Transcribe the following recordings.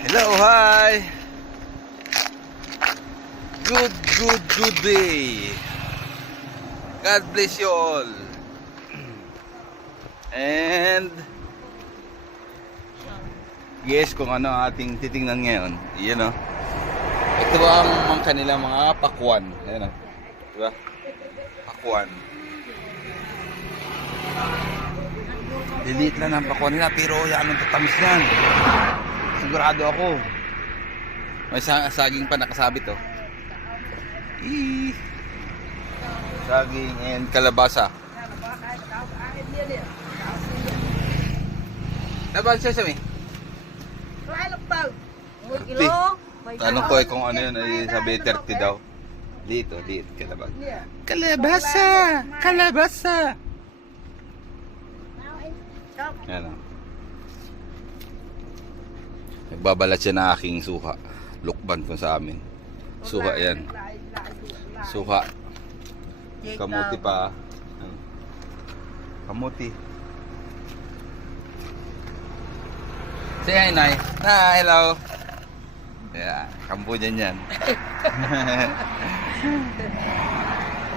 Hello, hi. Good, good, good day. God bless you all. And Yes, kung ano ang ating titingnan ngayon. Iyan o. Ito ang mga kanilang mga pakwan. Ayan o. Diba? Pakwan. Delete lang ang pakwan nila pero yan ang tatamis yan. Sigurado ako. May sa saging pa nakasabit oh. Eee. Saging and kalabasa. Laban eh. kilo. Tanong ko eh kung ano yun, ay sabi 30 daw. Dito, dito, kalabasa. Kalabasa! Kalabasa! Yan o. Nagbabalat siya ng aking suha. Lukban ko sa amin. Suha yan. Suha. Kamuti pa. Kamuti. Say hi, Nay. Hi, hello. Yeah, kampo dyan yan.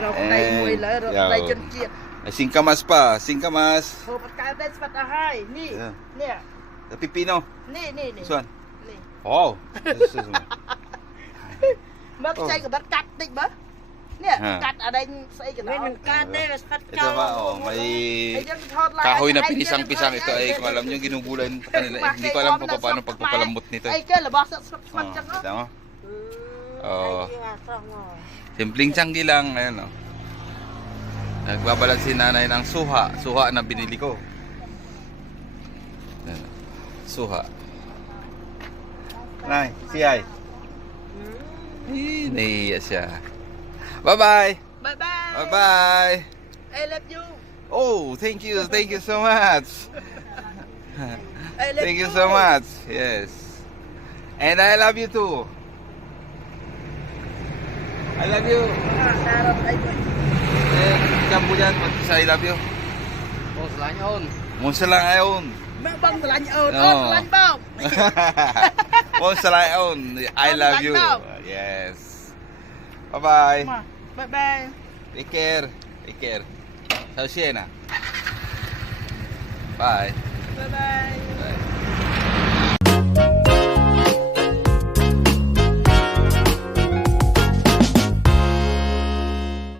Rok na imoy la, rok Yaw. na dyan kiya. Ay, Singkamas pa, singkamas. Hopat ka din sa patahay. Ni, Yeah. Sa pipino. ni, ni, ni. This one. Ni. Oh. This is one. Mapsay ka ba? Katik ba? Ni, Ha. kat ada yung sa ikan. May nagkate, mas pat Ito ba, oh, may kahoy na pinisang-pisang ito ay kung alam nyo ginugulan pa kanila. Eh, hindi ko alam kung paano pagpapalambot nito. Ay, kaya labasa sa Oh, smatsak ka. tama? Mm, Oo. mo. Simpleng tiyanggi lang, ayun oh. Nagbabalat si nanay ng suha, suha na binili ko. Ayan, oh. Suha. Nay, si Ay. Nahihiya siya. Bye-bye! Bye-bye. Bye-bye! I love you. Oh, thank you, thank you so much. I love Thank you so much. Yes. And I love you too. I love you. Ah, sarap ay boy. Eh, kampo dyan, mag-isa I love you. Oh, selain yun. Munsa lang ayon. Bang telan oh, Oo. oh, telan bang. Munsa lang ayon. I Oh, love you. lantaw. Yes. Bye-bye. Bye-bye. Take care. Take care. Sa Siena. Bye. Bye-bye. Bye.